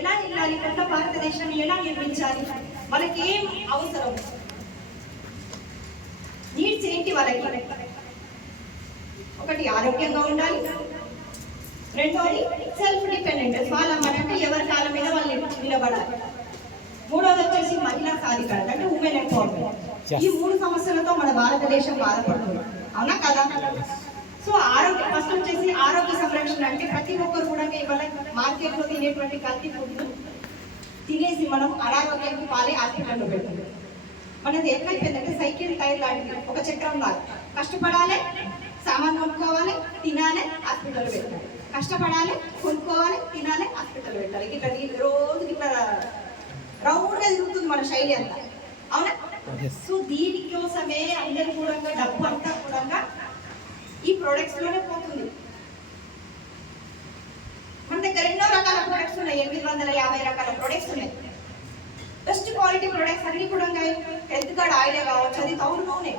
ఎలా వెళ్ళాలి, కొత్త భారతదేశాన్ని ఎలా నిర్మించాలి, వాళ్ళకి ఏం అవసరం, నీడ్స్ ఏంటి వాళ్ళకి. ఒకటి ఆరోగ్యంగా ఉండాలి, రెండోది సెల్ఫ్ డిపెండెంట్, వాళ్ళ మనకి ఎవరి కాలం మీద వాళ్ళు నిలబడాలి, మూడోది వచ్చేసి మహిళా సాధికారత అంటే ఉమెన్ ఎంపవర్మెంట్. ఈ 3 సమస్యలతో మన భారతదేశం బాధపడుతుంది, అవునా కదా? సో ఫస్ట్ వచ్చేసి ఆరోగ్య సంరక్షణ అంటే ప్రతి ఒక్కరు కూడా ఇవాళ మార్కెట్లో తినేటువంటి కల్తీ ఫుడ్ తినేసి మనం అనారోగ్యానికి పాలే హాస్పిటల్లో పెడుతుంది. మనది ఎట్లయిపోయిందంటే సైకిల్ టైర్ లాంటిది, ఒక చక్రం లాగా. కష్టపడాలి, సామాన్ కొనుక్కోవాలి, తినాలి, హాస్పిటల్ పెట్టాలి, కష్టపడాలి, కొనుక్కోవాలి, తినాలి, హాస్పిటల్ పెట్టాలి. ఇట్లా రోజుకి ఇట్లా రౌండ్గా తిరుగుతుంది మన శైలి అంతా, అవునా? సో దీనికోసమే అందరి కూడా డబ్బు అంతా కూడా ఈ ప్రొడక్ట్స్ లోనే పోతుంది. మన దగ్గర ఎన్నో రకాల ప్రొడక్ట్స్ ఉన్నాయి, 850 రకాల ప్రొడక్ట్స్ ఉన్నాయి. బెస్ట్ క్వాలిటీ ప్రొడక్ట్స్ అన్ని కూడా హెల్త్ కార్డ్ ఆయిలే కావచ్చు, అది తౌడు నూనె,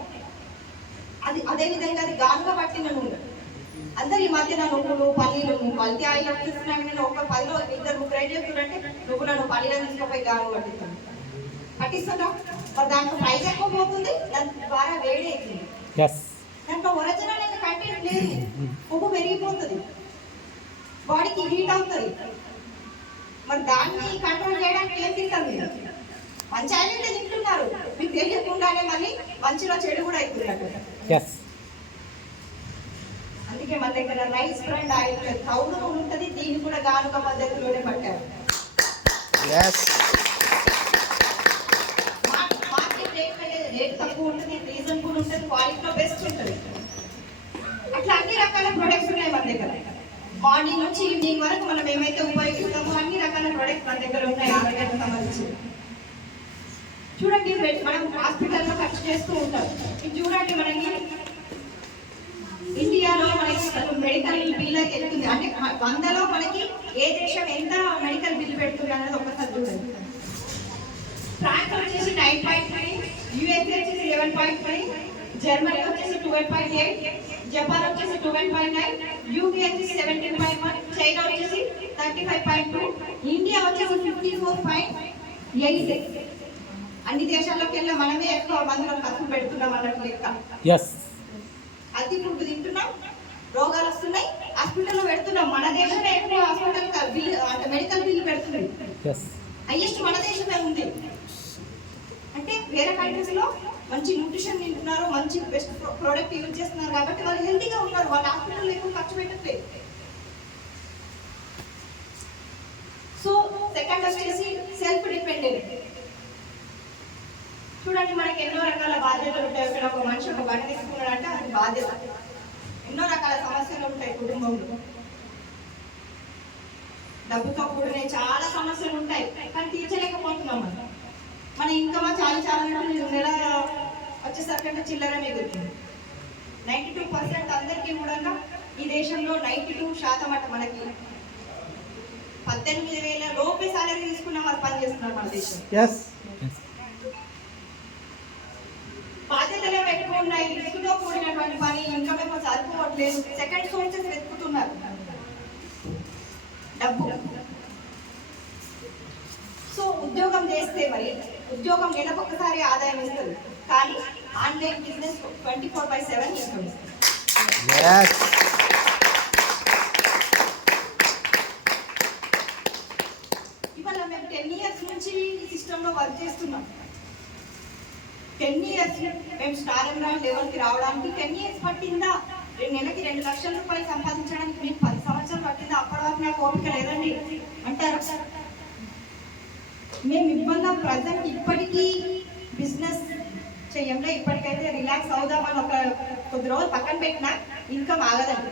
అది అదేవిధంగా అది గానుగా పట్టిన నూనె. అందరు ఈ మధ్య నువ్వులు పల్లీలు కల్తీ ఆయిల్ వచ్చేస్తున్నాయి. నేను ఒక 10లో 2-3 ఏం చెప్తున్నారంటే నువ్వులను పల్లీలను తీసుకుపోయి గాను పట్టిస్తున్నాం. మరి దాంట్లో ప్రైస్ ఎక్కువ పోతుంది, దాని ద్వారా వేడి అవుతుంది, దాంట్లో ఒరిజినల్ అయితే కంటెంట్ లేదు, కొవ్వు పెరిగిపోతుంది, బాడీకి హీట్ అవుతుంది. మరి దాన్ని కంట్రోల్ చేయడానికి ఏం తింటారు మీరు? మంచి ఆయిల్ తింటున్నారు, మీకు తెలియకుండానే మళ్ళీ మంచిలో చెడు కూడా అవుతుంది. అందుకే మన దగ్గర రైస్ బ్రాండ్ ఆయిల్ తౌడు ఉంటుంది, దీన్ని కూడా గానుక పద్ధతిలోనే పట్టారు. మార్కెట్ రేట్ తక్కువ ఉంటుంది, రీజనబుల్ ఉంటుంది, క్వాలిటీలో బెస్ట్ ఉంటుంది. అట్లా అన్ని రకాల ప్రొడక్ట్స్ ఉన్నాయి మన దగ్గర. మార్నింగ్ నుంచి ఈవినింగ్ వరకు మనం ఏమైతే ఉపయోగిస్తామో అన్ని రకాల ప్రొడక్ట్స్ మన దగ్గర ఉన్నాయి ఆరోగ్యానికి సంబంధించి. చూడండి, మనం హాస్పిటల్లో ఖర్చు చేస్తూ ఉంటాం. ఇది చూడండి, మనకి ఇండియాలో మనకి మెడికల్ బిల్ అయితే వెళ్తుంది అంటే 100లో మనకి ఏ దేశం ఎంత మెడికల్ బిల్ పెడుతుంది అనేది ఒక్కసారి చూడండి. ఫ్రాన్స్ వచ్చేసి 9.3, యూఎస్ఏ వచ్చేసి 11.3, జర్మనీ వచ్చేసి 12.8, జపాన్ వచ్చేసి 12.9, యూకే వచ్చేసి 17.1, చైనా వచ్చేసి 35.2, ఇండియా వచ్చేసి 54.8. అన్ని దేశాల్లోకి వెళ్ళి మనమే ఎక్కువ మందిలో ఖర్చు పెడుతున్నాం అన్నట్టు లెక్క. అతి ఫుడ్ తింటున్నాం, రోగాలు వస్తున్నాయి, హాస్పిటల్లో పెడుతున్నాం. మన దేశమే ఎక్కువ హాస్పిటల్ బిల్ అంటే మెడికల్ బిల్ పెడుతున్నాయి, హైయెస్ట్ మన దేశమే ఉంది. అంటే వేరే కంట్రీస్ లో మంచి న్యూట్రిషన్ తింటున్నారు, మంచి బెస్ట్ ప్రోడక్ట్ యూజ్ చేస్తున్నారు కాబట్టి వాళ్ళు హెల్తీగా ఉన్నారు, వాళ్ళు హాస్పిటల్ ఎక్కువ ఖర్చు పెట్టట్లేదు. సో సెకండ్ వచ్చేసి సెల్ఫ్ డిపెండెంట్. చూడండి, మనకి ఎన్నో రకాల బాధ్యతలు ఉంటాయి. ఇక్కడ ఒక మనిషి ఒక బండి తీసుకున్నాడంటే అది బాధ్యత. ఎన్నో రకాల సమస్యలు ఉంటాయి కుటుంబంలో, డబ్బుతో కూడిన చాలా సమస్యలు ఉంటాయి, కానీ తీర్చలేకపోతున్నాం. మన ఇన్కమ్ చాలా నెల వచ్చేసరికి చిల్లర మిగులుతుంది. 92% అందరికీ కూడా ఈ దేశంలో 92% అట మనకి 18,000 లోపే సాలరీ తీసుకున్న వాళ్ళు పని చేస్తున్నారు మన దేశం. బాధ్యతలే ఎక్కువ ఉన్నాయి, రిస్క్తో కూడినటువంటి పని, ఇన్కమ్ ఏమో సరిపోవట్లేదు, సెకండ్ సోర్సెస్ వెతుకుతున్నారు డబ్బు. సో ఉద్యోగం చేస్తే మరి ఉద్యోగం నెలకు ఒకసారి ఆదాయం ఇస్తుంది, కానీ ఆన్లైన్ బిజినెస్ 24/7 ఇన్కమ్ ఇస్తుంది. ఇవాళ మేము 10 years నుంచి ఈ సిస్టంలో వర్క్ చేస్తున్నాం. 10 years మేము స్టార్ ఎంబ్రాయిడ్ లెవెల్కి రావడానికి 10 years పట్టిందా? నెలకి 2 లక్షల రూపాయలు సంపాదించడానికి మీకు 10 సంవత్సరాలు పట్టిందా? అప్పటి వరకు నాకు ఓపిక లేదండి అంటారు. మేము ఇబ్బంది ప్రజెంట్ ఇప్పటికీ బిజినెస్ చెయ్యంలో ఇప్పటికైతే రిలాక్స్ అవుదామని ఒక కొద్ది రోజులు పక్కన పెట్టినా ఇన్కమ్ ఆగదండి.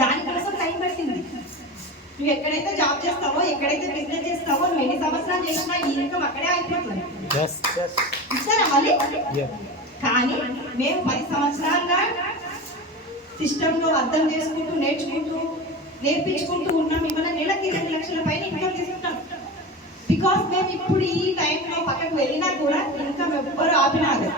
దానికోసం టైం పట్టింది. నువ్వు ఎక్కడైతే జాబ్ చేస్తావో, ఎక్కడైతే బిజినెస్ చేస్తావో, నువ్వు ఎన్ని సంవత్సరాలు చేసినా ఈ ఇన్కమ్ అక్కడే అయిపోతుంది. ఇస్తారా మళ్ళీ? కానీ మేము 10 సంవత్సరాలుగా సిస్టంలో అర్థం చేసుకుంటూ నేర్పించుకుంటూ ఉన్నాం. ఇవాళ నెలకి 2 లక్షల పైన ఇన్కమ్ తీసుకుంటాం. బికాస్ మేము ఇప్పుడు ఈ టైంలో పక్కకు వెళ్ళినా కూడా ఇన్కమ్ ఎవ్వరు ఆపినారు.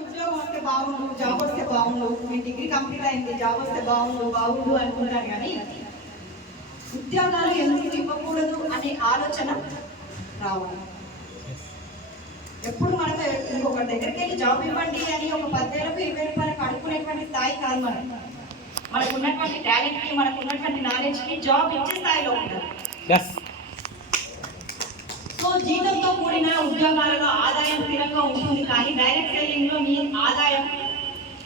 ఉద్యోగం వస్తే బాగుండు, జాబ్ వస్తే బాగుండు, మీ డిగ్రీ కంప్లీట్ అయింది, జాబ్ వస్తే బాగుండు అనుకుంటారు. కానీ ఉద్యోగాలు ఎందుకు ఇవ్వకూడదు అనే ఆలోచన రావాలి. ఎప్పుడు మనకు ఇంకొక దగ్గరికి వెళ్ళి జాబ్ ఇవ్వండి అని ఒక 10,000 20,000 రూపాయలకు అడుక్కునేటువంటి స్థాయి కాదు. మనకు ఉన్నటువంటి టాలెంట్కి, మనకు ఉన్నటువంటి నాలెడ్జ్కి జాబ్ ఇచ్చే స్థాయిలో ఉంటుంది. సో జీతంతో కూడిన ఉద్యోగాలలో ఆదాయం స్థిరంగా ఉంటుంది, కానీ డైరెక్ట్ సెల్లింగ్ లో మీ ఆదాయం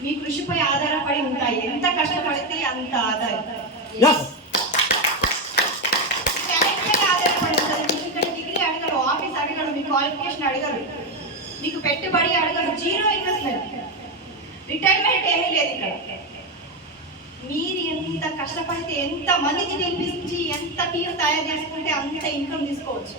మీ కృషిపై ఆధారపడి ఉంటాయి. ఎంత కష్టపడితే అంత ఆదాయం ఆధారపడి ఉంటుంది. మీకు ఇక్కడ డిగ్రీ అడగరు, ఆఫీస్ అడగరు, మీ క్వాలిఫికేషన్ అడగరు, మీకు పెట్టుబడి అడగరు, జీరో ఇన్వెస్ట్మెంట్, రిటైర్మెంట్ ఏమీ లేదు ఇక్కడ. మీరు ఎంత కష్టపడితే, ఎంత మందికి నేర్పించి, ఎంత టీం తయారు చేసుకుంటే అంత ఇన్కమ్ తీసుకోవచ్చు.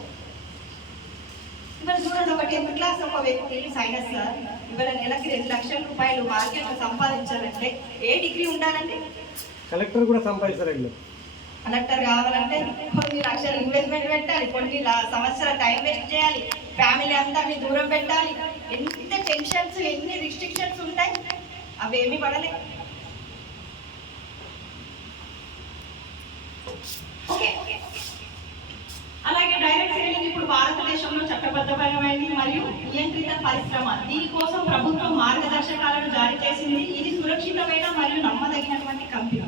ఇవాళ చూడండి, ఒక 10th క్లాస్ ఒక వ్యక్తి సైనస్ సార్ ఇవాళ నెలకి 2 లక్షల రూపాయలు మార్కెట్లో సంపాదించాలంటే ఏ డిగ్రీ ఉండాలండి? కలెక్టర్ కూడా సంపాదిస్తారు. కలెక్టర్ కావాలంటే కొన్ని లక్షలు ఇన్వెస్ట్మెంట్ పెట్టాలి, కొన్ని సంవత్సరాల టైం వేస్ట్ చేయాలి, ఫ్యామిలీ అందరినీ దూరం పెట్టాలి, ఎంత టెన్షన్స్, ఎన్ని రిస్ట్రిక్షన్స్ ఉంటాయి, అవేమీ పడలే. ఓకే, అలాగే డైరెక్ట్ సెల్లింగ్ ఇప్పుడు భారతదేశంలో చట్టబద్ధమైనది మరియు నియంత్రిత పరిశ్రమ. దీనికోసం ప్రభుత్వం మార్గదర్శకాలను జారీ చేసింది. ఇది సురక్షితమైన మరియు నమ్మదగినటువంటి కంపెనీ.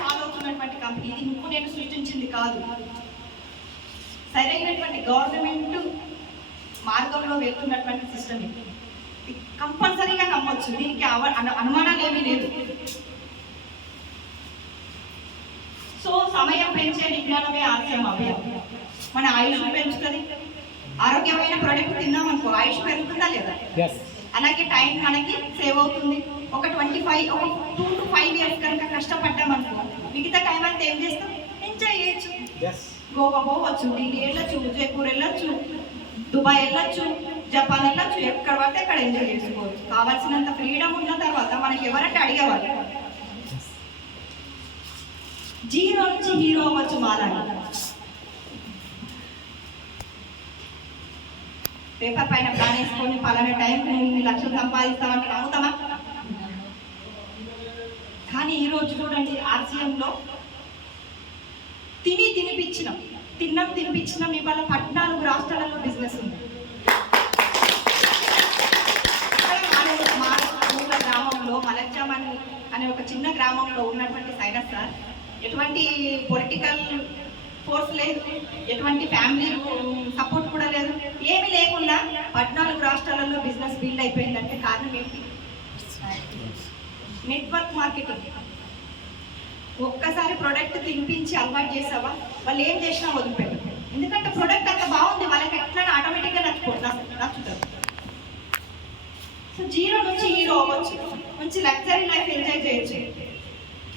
ఫాలో అవుతున్నటువంటి కంపెనీ. ఇది ఇప్పుడు నేను సృష్టించింది కాదు, సరైనటువంటి గవర్నమెంట్ మార్గంలో వెళ్తున్నటువంటి సిస్టమ్. ఇది కంపల్సరీగా నమ్మొచ్చు, దీనికి అనుమానాలు ఏమీ లేదు. సో సమయం పెంచే విజ్ఞానమే ఆశయం అభ్యాసం. మన ఆయుష్ పెంచుతుంది. ఆరోగ్యమైన ప్రోడక్ట్ తిన్నామనుకో ఆయుష్ పెరుగుతుందా లేదా? అలాగే టైం మనకి సేవ్ అవుతుంది. ఒక 2 to 5 years కనుక కష్టపడ్డామనుకో మిగతా టైం అంతా ఏం చేస్తాం? ఎంజాయ్ చేయొచ్చు. గోవా పోవచ్చు, ఢిల్లీ వెళ్ళొచ్చు, జైపూర్ వెళ్ళొచ్చు, దుబాయ్ వెళ్ళొచ్చు, జపాన్ వెళ్ళొచ్చు, ఎక్కడ పడితే అక్కడ ఎంజాయ్ చేసుకోవచ్చు. కావాల్సినంత ఫ్రీడమ్ ఉన్న తర్వాత మనకి ఎవరంటే అడిగేవాళ్ళు. జీరో నుంచి హీరో అవ్వచ్చు. మాలాగా పేపర్ పైన ప్లాన్ వేసుకొని పలానా టైం 3 లక్షలు సంపాదిస్తామంటే నమ్ముతామా? కానీ ఈరోజు చూడండి, ఆర్సీఎంలో తినిపించినాం ఇవాళ 14 రాష్ట్రాలలో బిజినెస్ ఉంది. మా గ్రామంలో మలచ్చామని అనే ఒక చిన్న గ్రామంలో ఉన్నటువంటి సైనస్ సార్ ఎటువంటి పొలిటికల్ ఫోర్స్ లేదు, ఎటువంటి ఫ్యామిలీ సపోర్ట్ కూడా లేదు, ఏమీ లేకుండా 14 రాష్ట్రాలలో బిజినెస్ బిల్డ్ అయిపోయిందంటే కారణం ఏంటి? Network marketing. ఒక్కసారి ప్రొడక్ట్ తినిపించి అలవాటు చేసావా, వాళ్ళు ఏం చేసినా వదిలిపెట్టారు. ఎందుకంటే ప్రొడక్ట్ అంత బాగుంది, వాళ్ళకి ఎట్లా ఆటోమేటిక్గా నచ్చుతారు. సో జీరో నుంచి హీరో అవ్వచ్చు, మంచి లగ్జరీ లైఫ్ ఎంజాయ్ చేయొచ్చు.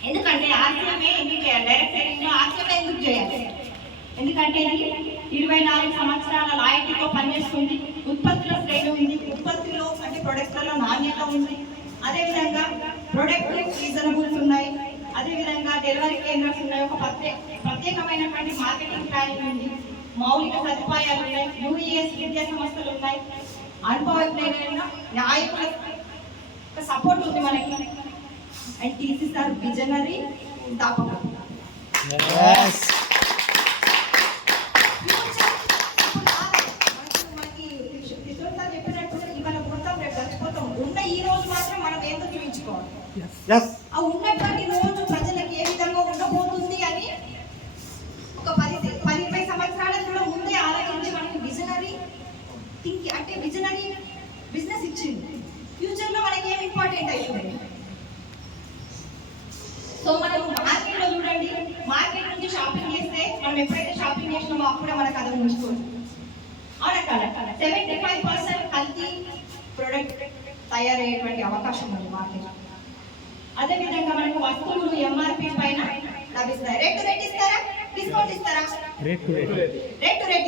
ఎందుకంటే ఆర్సీఎంఏ ఎందుకు చేయాలి? డైరెక్ట్ సెల్లింగ్లో ఆర్సీఎంఏ ఎందుకు చేయాలి? ఎందుకంటే 24 సంవత్సరాల లాయల్టీతో పనిచేస్తుంది. ఉత్పత్తుల శ్రేణి ఉంది, ఉత్పత్తిలో అంటే ప్రొడక్ట్లలో నాణ్యత ఉంది. అదేవిధంగా ప్రొడక్ట్ రీజనబుల్స్ ఉన్నాయి. అదేవిధంగా డెలివరీ కేంద్రాలు ఉన్నాయి. ఒక ప్రత్యేకమైనటువంటి మార్కెటింగ్ ప్లానింగ్ ఉంది. మౌలిక సదుపాయాలు ఉన్నాయి. యూఈఎస్ విద్యా సంస్థలు ఉన్నాయి. అనుభవజ్ఞులైన నాయకుల సపోర్ట్ ఉంది మనకి. అండ్ టీసీస్ ఆర్ విజనరీ స్థాపకులు. మనకి కిషోర్ సార్ చెప్పినట్టు ఇవాళ మొత్తం రేపు చచ్చిపోతాం. ఉన్న ఈ రోజు మాత్రం మనం ఏంటో చూపించుకోవాలి. ఆ ఉన్నటువంటి రోజు ప్రజలకు ఏ విధంగా ఉండబోతుంది అని ఒక 10-20 సంవత్సరాల కూడా ముందే ఆలోచించి మనకి విజనరీ థింకింగ్ అంటే విజనరీ బిజినెస్ ఇచ్చింది. ఫ్యూచర్లో మనకి ఏం ఇంపార్టెంట్ అయిపోయింది. సో మనం మార్కెట్లో చూడండి, మార్కెట్ నుంచి షాపింగ్ చేస్తే మనం ఎప్పుడైతే షాపింగ్ చేసినామో అప్పుడే మనకు అది ఉంచుకోవచ్చు. అవునా కదా? 75% కల్తీ ప్రొడక్ట్ తయారయ్యేటువంటి అవకాశం ఉంది మార్కెట్లో. అదేవిధంగా మనకు వస్తువులు ఎంఆర్పి పైన లభిస్తాయి. రేట్ ఇస్తారా, డిస్కౌంట్ ఇస్తారా? రేట్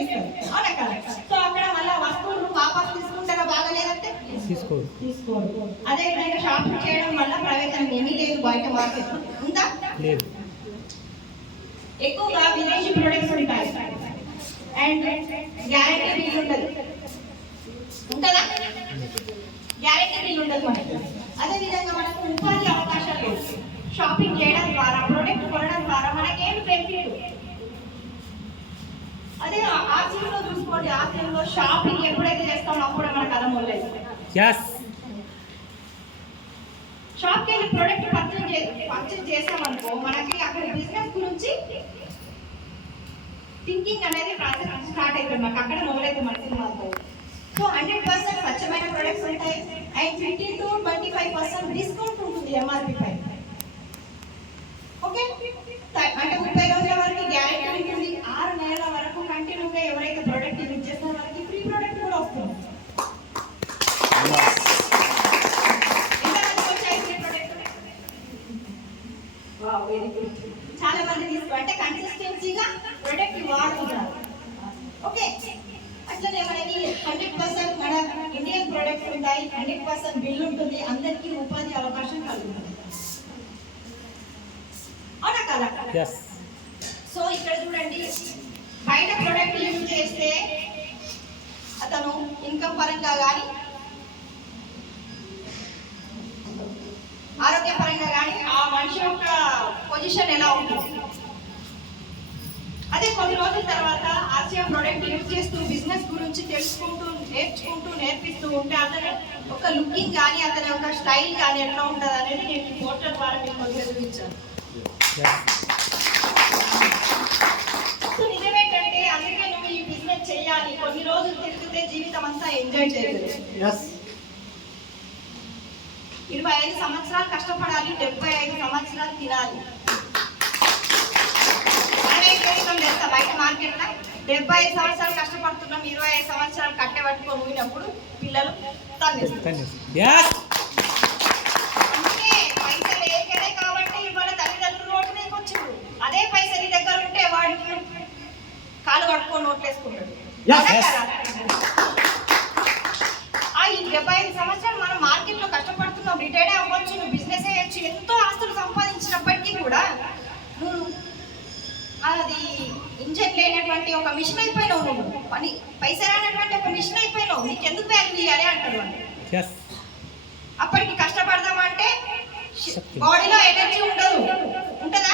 ఇస్తారు. అవునా కదా? సో అక్కడ మళ్ళీ వస్తువులు వాపస్ తీసుకుంటారా? బాగాలేదంటే తీసుకోరు. అదేవిధంగా షాపింగ్ చేయడం వల్ల ప్రయోజనం ఏమీ లేదు. బయట మార్కెట్ ఉందా? లేదు. ఎక్కువగా విదేశీ ప్రొడక్ట్స్ ఉంటాయి అండ్ గ్యారెంటీ బిల్ ఉండదు. గ్యారెంటీ బిల్ ఉండదు మనకి. అదేవిధంగా మనకు ఉపాధి అవకాశాలు లేవు. షాపింగ్ చేయడం ద్వారా, ప్రొడక్ట్ కొనడం ద్వారా మనకేం బెనిఫిట్. అదే ఆర్సీలో చూసుకోండి, ఆర్సీలో షాపింగ్ ఎప్పుడైతే చేస్తామో అప్పుడు మనకు అర్థం లేదు. షాప్కి వెళ్ళి ప్రొడక్ట్ పర్చేజ్ చేసామనుకో మనకి అక్కడ బిజినెస్ గురించి థింకింగ్ అనేది ప్రాసెస్ స్టార్ట్ అవుతుంది. మనకు అక్కడ మొదలైతే మన సినిమాతో. సో 100% స్వచ్ఛమైన ప్రొడక్ట్స్ ఉంటాయి అండ్ 15 to 25% డిస్కౌంట్ ఉంటుంది ఎంఆర్పి పై. ఓకే, అంటే 30 రోజుల వరకు గ్యారెంటీ ఉంటుంది. 6 నెలల వరకు కంటిన్యూగా ఎవరైతే ప్రొడక్ట్ యూజ్ చేస్తారో వాళ్ళకి ఫ్రీ ప్రొడక్ట్ కూడా వస్తుంది. చాలా మంది తీసుకో అంటే కన్సిస్టెన్సీగా ప్రొడక్ట్ వాడుతున్నారు. ఓకే, అట్లనే మనకి 100% మన ఇండియన్ ప్రొడక్ట్స్ ఉంటాయి, 100% బిల్ ఉంటుంది, అందరికీ ఉపాధి అవకాశం కలుగుతుంది. అవునా కదా? సో ఇక్కడ చూడండి, బయట ప్రొడక్ట్ యూజ్ చేస్తే అతను ఇన్కమ్ పరంగా కానీ ఆరోగ్యపరంగా కానీ ఆ మనిషి యొక్క పొజిషన్ ఎలా ఉంటుంది. అదే కొన్ని రోజుల తర్వాత ఆర్సీఎం ప్రొడక్ట్ యూజ్ చేస్తూ బిజినెస్ గురించి తెలుసుకుంటూ నేర్పిస్తూ ఉంటే అతని ఒక లుకింగ్ కానీ అతని యొక్క స్టైల్ కానీ ఎట్లా ఉంటుంది అనేది నేను ఈ పోర్టల్ ద్వారా మీకు కొద్దిగా చూపించాను. సో నిజమేంటంటే అందుకే నువ్వు ఈ బిజినెస్ చేయాలి. కొన్ని రోజులు తిరిగితే జీవితం అంతా ఎంజాయ్ చేయగలరు. 25 సంవత్సరాలు కష్టపడాలి, 75 సంవత్సరాలు తినాలి. బయట మార్కెట్ లో 75 సంవత్సరాలు కష్టపడుతున్నాం, 25 సంవత్సరాలు కట్టె పట్టుకొని ఊగినప్పుడు పిల్లలు తన్నేస్తారు. అందుకే పైసలు లేకనే కాబట్టి ఇవాళ తల్లిదండ్రులు రోడ్డు మీదకి వచ్చారు. అదే పైసలు దగ్గర ఉంటే వాడికి కాలు పట్టుకొని నోట్లేసుకుంటాడు. ఈ 75 సంవత్సరాలు మనం మార్కెట్ లో కష్టపడుతున్నాం, రిటైర్ అవ్వచ్చు, నువ్వు బిజినెస్ అయ్యొచ్చు, ఎంతో ఆస్తులు సంపాదించినప్పటికీ కూడా నువ్వు అది ఇంజన్ లేనటువంటి ఒక మిషన్ అయిపోయినావు. నువ్వు పని పైసా రానటువంటి ఒక మిషన్ అయిపోయినావు. నీకు ఎందుకు వాల్యూ ఇవ్వాలి అంటారు. అప్పటికి కష్టపడదామంటే బాడీలో ఎనర్జీ ఉండదు, ఉంటుందా?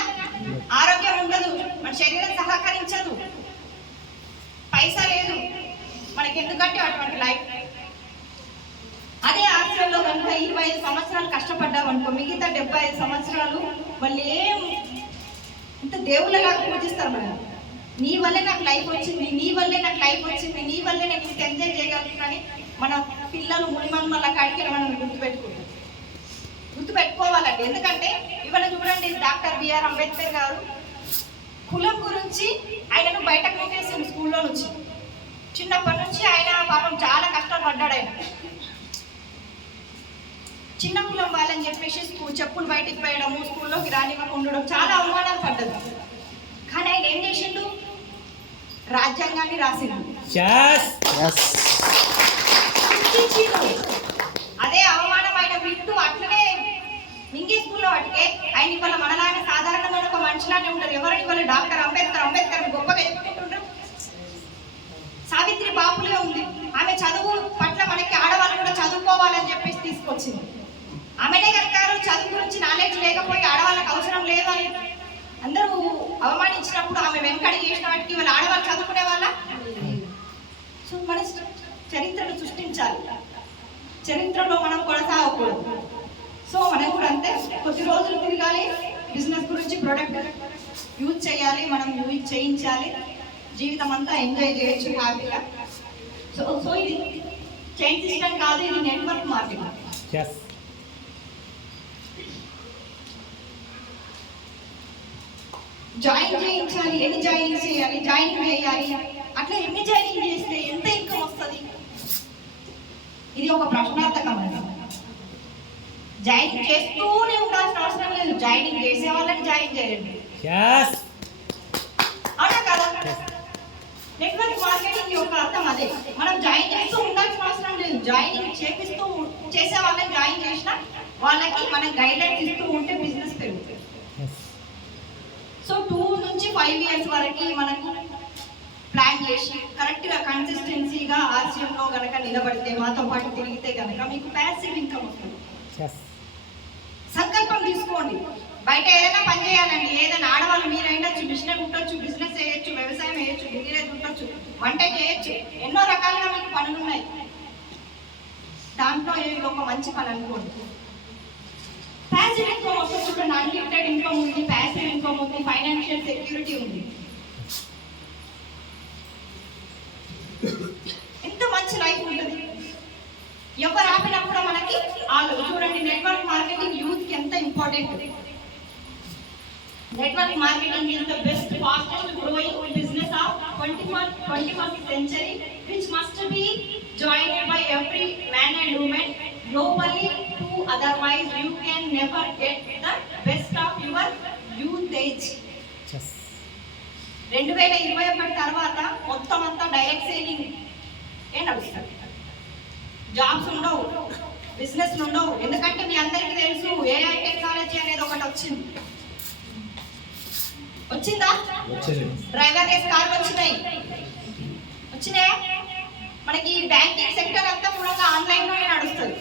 ఆరోగ్యం ఉండదు, మన శరీరం సహకరించదు, పైసా లేదు మనకి. ఎందుకంటే అటువంటి లైఫ్. అదే ఆశ్రయంలో కనుక 25 సంవత్సరాలు కష్టపడ్డామనుకో, మిగతా 75 సంవత్సరాలు వాళ్ళు ఇంత దేవుళ్ళలాగా పూజిస్తారు. మనం నీ వల్లే నాకు లైఫ్ వచ్చింది, నీ వల్లే నాకు లైఫ్ వచ్చింది, నీ వల్లే నేను ఇంత ఎంజాయ్ చేయగలుగుతానని మన పిల్లలు మునిమన్మల కాడికి మనం గుర్తుపెట్టుకోవాలండి. ఎందుకంటే ఇవాళ చూడండి, డాక్టర్ బిఆర్ అంబేద్కర్ గారు కులం గురించి ఆయనను బయటకు పెట్టేసి స్కూల్లో నుంచి చిన్నప్పటి నుంచి ఆయన పాపం చాలా కష్టాలు పడ్డాడు. ఆయన చిన్న కులం వాళ్ళని చెప్పేసి చెప్పులు బయటికి పోయడము, స్కూల్లోకి రానివ్వకుండా ఉండడం, చాలా అవమానాలు పడ్డది. కానీ ఆయన ఏం చేసిండు? రాజ్యాంగాన్ని రాసిండు. అదే అవమానం ఆయన వింటూ అట్లనే మింగే స్కూల్లో వాటికే ఆయన ఇవాళ మనలాగా సాధారణమైన ఒక మనిషిలానే ఉంటారు. ఎవరైనా ఇవాళ డాక్టర్ అంబేద్కర్ గొప్పగా చెప్పుకుంటుంటారు. సావిత్రి బాపులే ఉంది, ఆమె చదువు పట్ల మనకి ఆడవాళ్ళు కూడా చదువుకోవాలని చెప్పేసి తీసుకొచ్చింది. ఆమెనే కనుక చదువు గురించి నాలెడ్జ్ లేకపోయి ఆడవాళ్ళకి అవసరం లేదు అని అందరూ అవమానించినప్పుడు ఆమె వెనకడి చేసిన వాటికి వాళ్ళ ఆడవాళ్ళు చదువుకునే వాళ్ళ. సో మన చరిత్రను సృష్టించాలి, చరిత్రలో మనం కొనసాగకూడదు. సో మనం కూడా అంతే, కొద్ది రోజులు తిరగాలి, బిజినెస్ గురించి ప్రొడక్ట్ యూజ్ చేయాలి, మనం యూజ్ చేయించాలి, జీవితం అంతా ఎంజాయ్ చేయొచ్చు హ్యాపీగా. సో ఇది చైన్ సిస్టమ్ కాదు, ఇది నెట్వర్క్ మార్కెటింగ్. జాయిన్ చేయించాలి, ఎన్ని జాయినింగ్ చేయాలి, జాయినింగ్ చేయాలి, అట్లా ఎన్ని జాయినింగ్ చేస్తే ఎంత ఇన్కమ్ వస్తుంది? ఇది ఒక ప్రశ్నార్థకం. జాయినింగ్ చేస్తూనే ఉండాల్సిన అవసరం లేదు, జాయినింగ్ చేసే వాళ్ళని జాయిన్ చేయండి. అవునా కదా? నెట్వర్క్ మార్కెటింగ్ యొక్క అర్థం అదే. మనం జాయిన్ చేస్తూ ఉండాల్సిన అవసరం లేదు, జాయినింగ్ చేసే వాళ్ళని జాయిన్ చేసిన వాళ్ళకి మనం గైడ్ లైన్స్ ఇస్తూ ఉంటే బిజినెస్ పెరుగుతుంది. సో 2 నుంచి 5 years వరకు మనకు ప్లాన్ ప్లాన్ చేసి కరెక్ట్గా కన్సిస్టెన్సీగా ఆర్సీఎంలో కనుక నిలబడితే మాతో పాటు తిరిగితే కనుక మీకు ప్యాసివ్ ఇన్కమ్ వస్తుంది. సంకల్పం తీసుకోండి. బయట ఏదైనా పని చేయాలండి, ఏదైనా ఆడవాళ్ళు మీరు అయ్యొచ్చు, బిజినెస్ ఉండొచ్చు, బిజినెస్ చేయొచ్చు, వ్యవసాయం చేయొచ్చు, బిజినెస్ ఉండొచ్చు, వంట చేయొచ్చు, ఎన్నో రకాలుగా మీకు పనులు ఉన్నాయి. దాంట్లో ఇది ఒక మంచి పని అనుకోండి. ప్యాసివ్ ఇన్కమ్ వస్తే చూడండి, అన్లిమిటెడ్ ఇన్కమ్ ఉంది, ప్యాసివ్ ఇన్కమ్ ఉంది, ఫైనాన్షియల్ సెక్యూరిటీ ఉంది. ఎంత మంచి లైఫ్ ఉంటుంది. ఎవరు ఆపినప్పుడు మనకి చూడండి, నెట్వర్క్ మార్కెటింగ్ యూత్ కి ఎంత important. Network marketing is the best fastest growing business of 21st century which must be joined by every man and woman globally to otherwise you can never get the best of your youth age. 2021 తర్వాత మొత్తం అంతా direct selling నడుస్తుంది. Jobs ఉండవు, బిజినెస్లు ఉండవు. ఎందుకంటే మీ అందరికీ తెలుసు ఏఐ టెక్నాలజీ అనేది ఒకటి వచ్చిందా? డ్రైవర్లెస్ కార్లు వచ్చినాయా? మనకి బ్యాంకింగ్ సెక్టర్ అంతా కూడా ఆన్లైన్లోనే నడుస్తుంది.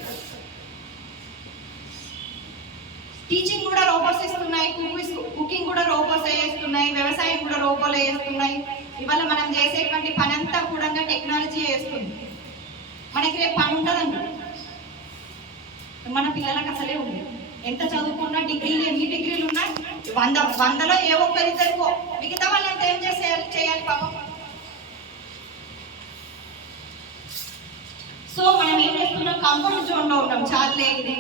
టీచింగ్ కూడా రోబోట్స్ ఇస్తున్నాయి, కుకింగ్ కూడా రోబోట్స్ చేస్తున్నాయి, వ్యవసాయం కూడా రోబోలే చేస్తున్నాయి. ఇవాళ మనం చేసేటువంటి పని అంతా కూడా టెక్నాలజీ చేస్తుంది. మనకి రేపు పని ఉండదండి. మన పిల్లలకు అసలే ఉంది. ఎంత చదువుకున్నా డిగ్రీలు, ఎన్ని డిగ్రీలు ఉన్నా 100లో ఏ ఒక్కరిద్దరికో, మిగతా వాళ్ళంతా ఏం చేయాలి పాపం. సో మనం ఏం చేస్తున్నాం, కంఫర్ట్ జోన్లో ఉన్నాం. చాలే ఇది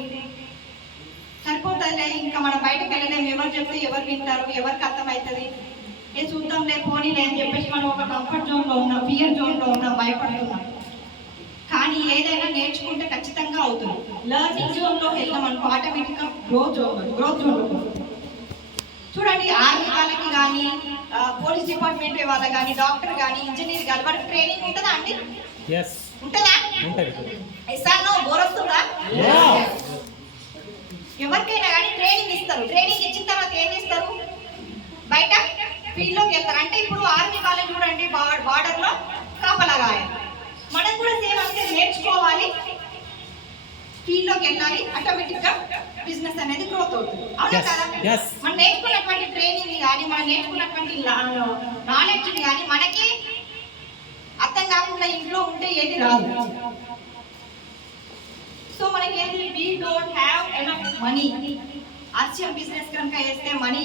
సరిపోతుందిలే, ఇంకా మనం బయటకు వెళ్ళలేము. ఎవరు చెప్తే ఎవరు వింటారు, ఎవరికి అర్థమవుతుంది, ఏ చూద్దాంలే పోనీలే అని చెప్పేసి మనం ఒక కంఫర్ట్ జోన్లో ఉన్నాం, ఫియర్ జోన్లో ఉన్నాం, భయపడుతున్నాం. కానీ ఏదైనా నేర్చుకుంటే ఖచ్చితంగా అవుతుంది. లెర్నింగ్ జోన్లో వెళ్ళాం అనుకో, ఆటోమేటిక్గా గ్రోత్ జోన్లో. చూడండి, ఆర్మీ వాళ్ళకి కానీ, పోలీస్ డిపార్ట్మెంట్ వాళ్ళకి కానీ, డాక్టర్ కానీ, ఇంజనీర్ కానీ వాళ్ళకి ట్రైనింగ్ ఉంటుందా అండి? ఉంటుందా? ఇస్తాను బోర్ వస్తుందా? ఎవరికైనా కానీ ట్రైనింగ్ ఇస్తారు. ట్రైనింగ్ ఇచ్చిన తర్వాత ఏం చేస్తారు, బయట ఫీల్డ్లోకి వెళ్తారు. అంటే ఇప్పుడు ఆర్మీ వాళ్ళని చూడండి, బార్డర్లో కాపలాగాయ. మనం కూడా సేమ్ అంటే నేర్చుకోవాలి, ఫీల్డ్లోకి వెళ్ళాలి, ఆటోమేటిక్గా బిజినెస్ అనేది గ్రోత్ అవుతుంది. అవునా కదా? మనం నేర్చుకున్నటువంటి ట్రైనింగ్ కానీ, మనం నేర్చుకున్నటువంటి నాలెడ్జ్ కానీ మనకి అర్థం కాకుండా ఇంట్లో ఉంటే ఏది రాదు. సో మనకి ఏంటి, we don't have enough money. RCM business కనుక వేస్తే మనీ